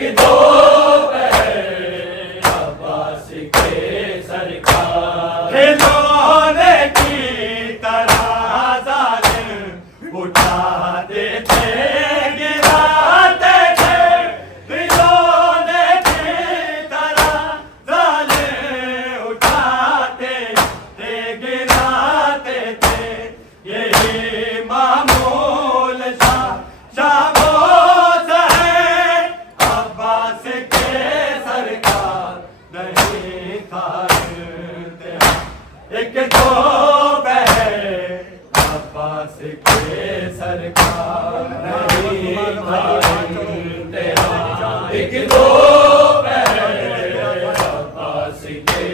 ایک دو پہر عباس کے سرکار کھلونے کی طرح ظالم اٹھاتے تھے گراتے تھے کھلونے کی طرح ظالم اٹھاتے تھے گراتے تھے یہی معمول تھا شاموس ہے عباس کے سرکار نہیں تھا ایک دو پہر عباس کے سرکار نہیں تھا ایک دو پہر عباس کے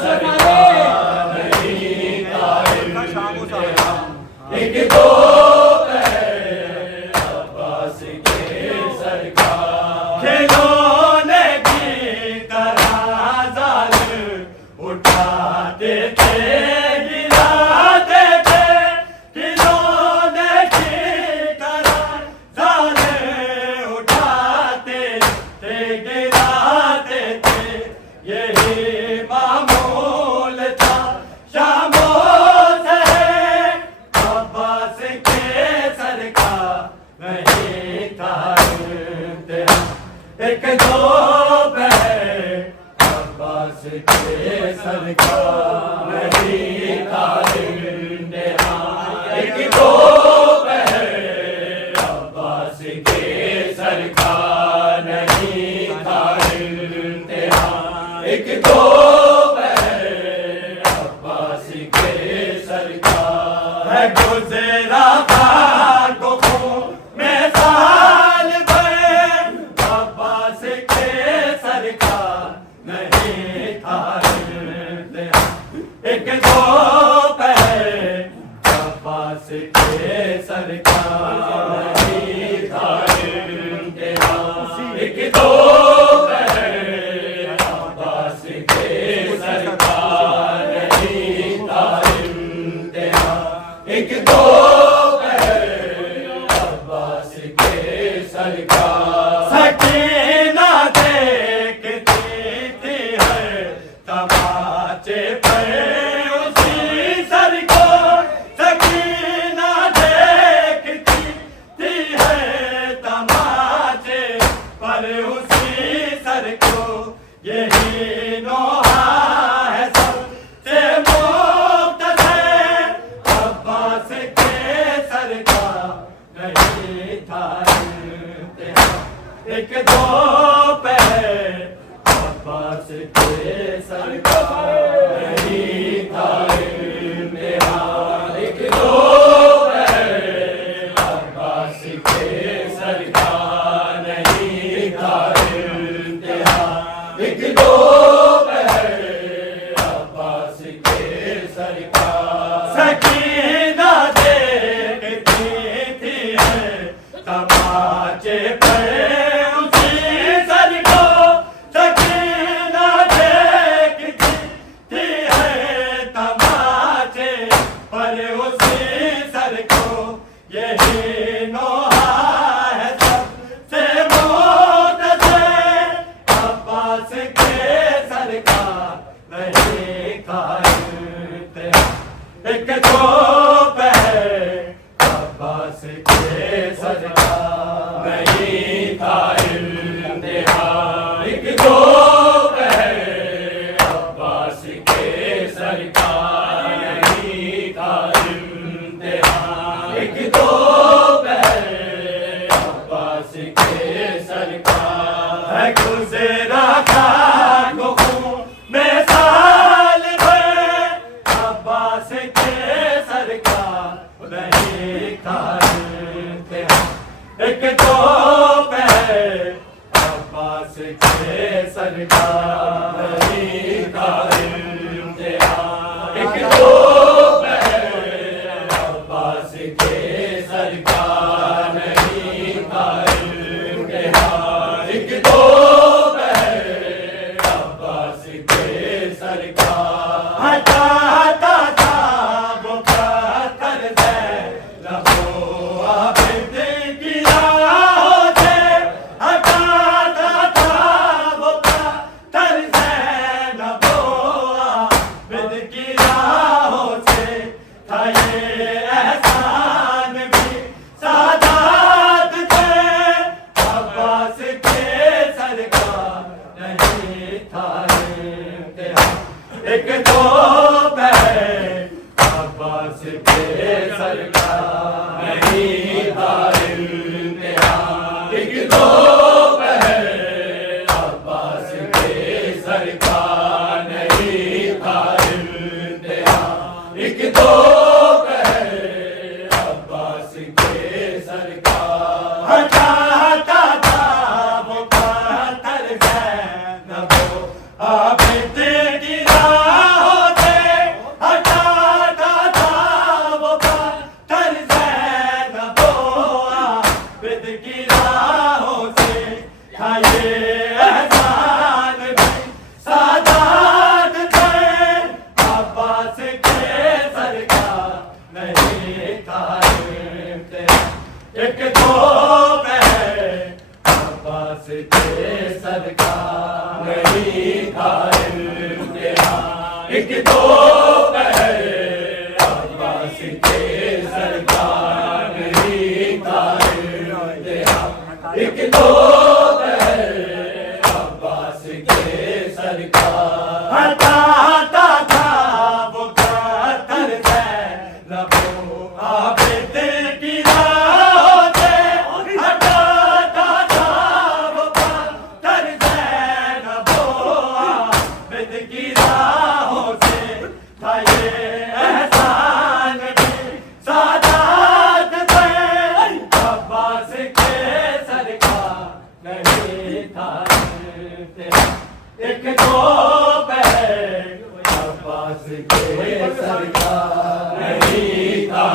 سرکار نہیں تھا ایک دو پہر عباس کے سرکار کھلونے کی طرح ظالم اٹھاتے تھے گراتے تھے کھلونے کی طرح ظالم اٹھاتے تھے گراتے تھے یہی معمول تھا شاموس ہے عباس کے سرکار نہیں تھا ایک دو پہر عباس کے سرکار نہیں تھا ایک دو پہر عباس کے سرکار نہیں تھا ایک دو پہر عباس کے سرکار ہے گزرا خاک و خون میں سال بھر عباس کے سرکار نہیں تھا ایک دو پہر عباس کے سرکار نہیں تھا ایک دو پہر عباس کے سرکار نہیں تھا ایک دو پہر عباس کے سرکار سکینہ دیکھتی تھی ہے تماچے پر اسی سر کو سکینہ دیکھتی تھی ہے تماچے پر اسی سر کو یہی نوحہ ہے سب سے مختصر عباس کے سرکار نہیں تھا ایک دو پہر عباس کے سرکار نہیں تھا ایک دو پہر عباس کے سرکار نہیں تھا ایک دو پہر عباس کے سرکار سکینہ دیکھتی تھی ہے تماچے پر اسی سر کو سکینہ دیکھتی تھی ہے تماچے پر اسی سر کو یہی نوحہ ہے سب سے مختصر عباس کے سرکار نہیں تھا ایک دو پہر عباس کے سرکار نہیں تھا ایک دو پہر عباس کے سرکار نہیں تھا ایک دو پہر عباس کے سرکار ہے گزرا خاک و خون میں سال بھر عباس کے سرکار نہیں تھا ایک دو پہر عباس کے سرکار نہیں تھا ایک دو پہر عباس کے سرکار نہیں تھا ایک دو پہر عباس کے سرکار ہٹاتا تھا وہ پتھر سے لبو عابد کی راہ سے ہٹاتا راہوں سے تھا یہ احسان بھی سادات تھے عباس کے سر کا نہیں تھا ایک دو پہر عباس کے سر کا نہیں تھا ایک دو پہر عباس کے سر کا نہیں تھا ایک دو پہر عباس کے سر کا ہٹاتا تھا وہ پتھر سے لبوں عابد کی راہوں سے ہٹاتا تھا وہ پتھر سے لبوں عابد کی راہوں سے تھا یہ احسان بھی سادات تھے عباس کے سر کا نہیں تھا ایک دو پہر عباس کے سر کا نہیں تھا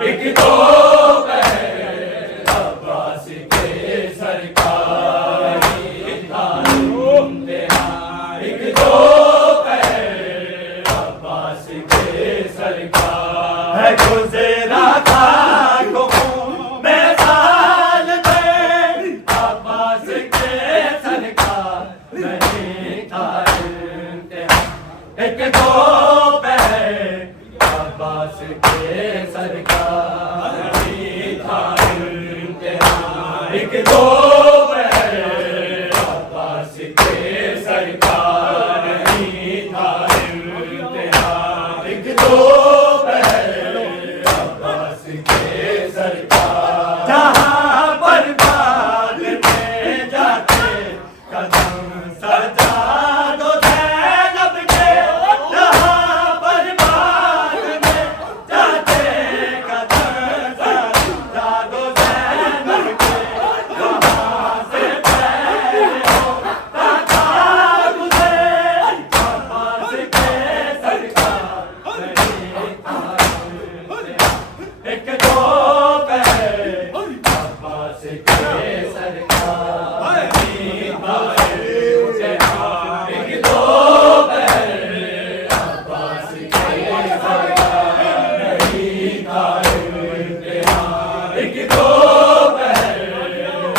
ایک دو پہر عباس کے سر کا نہیں تھا ایک دو پہر عباس کے سر کا ہے گزرا تھا میں سال تھے عباس کے سر کا نہیں تھا ایک دو پہر عباس کے سر کا نہیں تھا ایک دو پہر عباس کے سر کا نہیں تھا ایک دو پہر عباس کے سر کا جہاں پر بعد میں جاتے قدم سجا دو زینب کے جہاں پر بعد میں جاتے قدم سجا دو زینب کے وہاں سے پہلے ہوتا تھا گزرے عباس کے سر کا نہیں تھا ایک دو پہر عباس کے سر کا نہیں تھا ایک دو پہر عباس کے سر کا نہیں تھا ایک دو پہر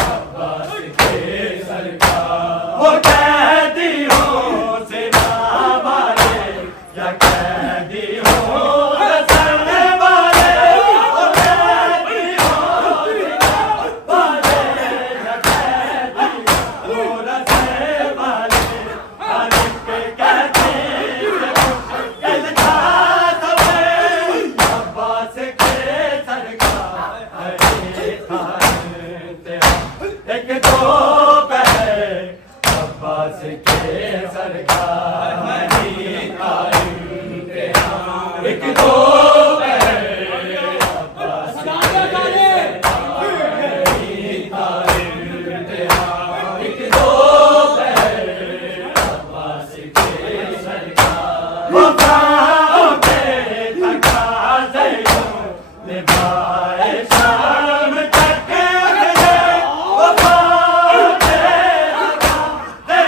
عباس کے سر کا وہ قیدیوں سے نہ مارے یا قیدیوں رسنے والے وہ قیدیوں سے نہ مارے یا قیدیوں رسنے والے ہر ایک قیدی سے مشکل تھا سمے عباس کے سر کا نہیں تھا ایک دو پہر عباس کے سر کا نہیں تھا ایک دو پہر عباس کے سر کا نہیں تھا ایک دو پہر عباس کے سر کا وفاؤں کے تقاضے نبھائے شام تک وفاؤں کے تقاضے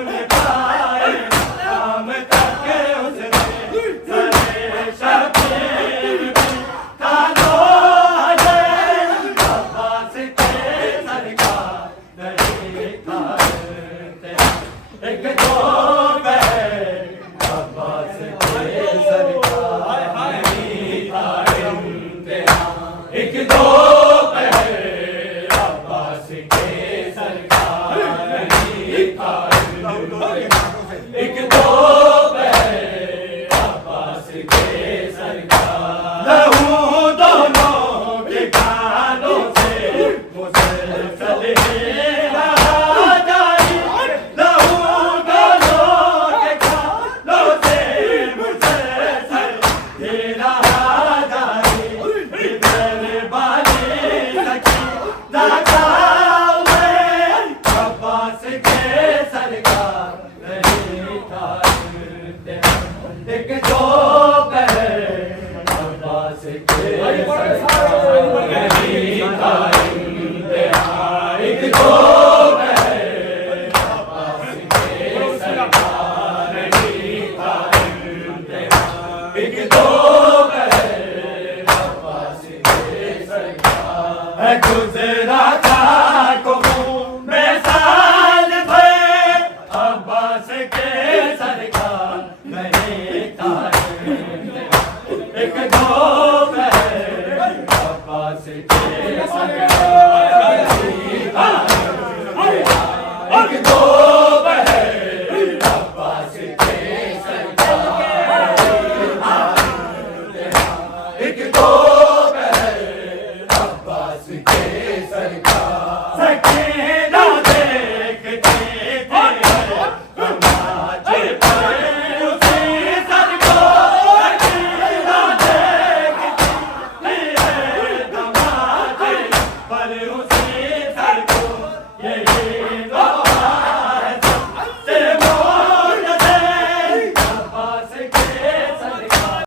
نبھائے شام تک اس نے سرے شبیر بھی تانو ہے عباس کے سر کا نہیں تھا ایک دو پہر عباس کے سر کا نہیں تھا ایک دو پہر عباس کے سر کا نہیں تھا ایک دو پہر عباس کے سر کا لہو دونوں کے کانوں سے مسلسل ہی رہا جاری لہو دونوں کے کانوں سے مسلسل ہی رہا جاری ادھر بالی لگی لگاؤ میں عباس کے سر کا نہیں تھا ایک دو پہر عباس کے سر کا نہیں تھا گزرا تھا قوم میں سال بھر عباس کے سرکار نہیں تھا ایک دو بہر عباس کے سرکار نہیں تھا ایک دو بہر عباس کے سرکار ایک دو بہر عباس کے سرکار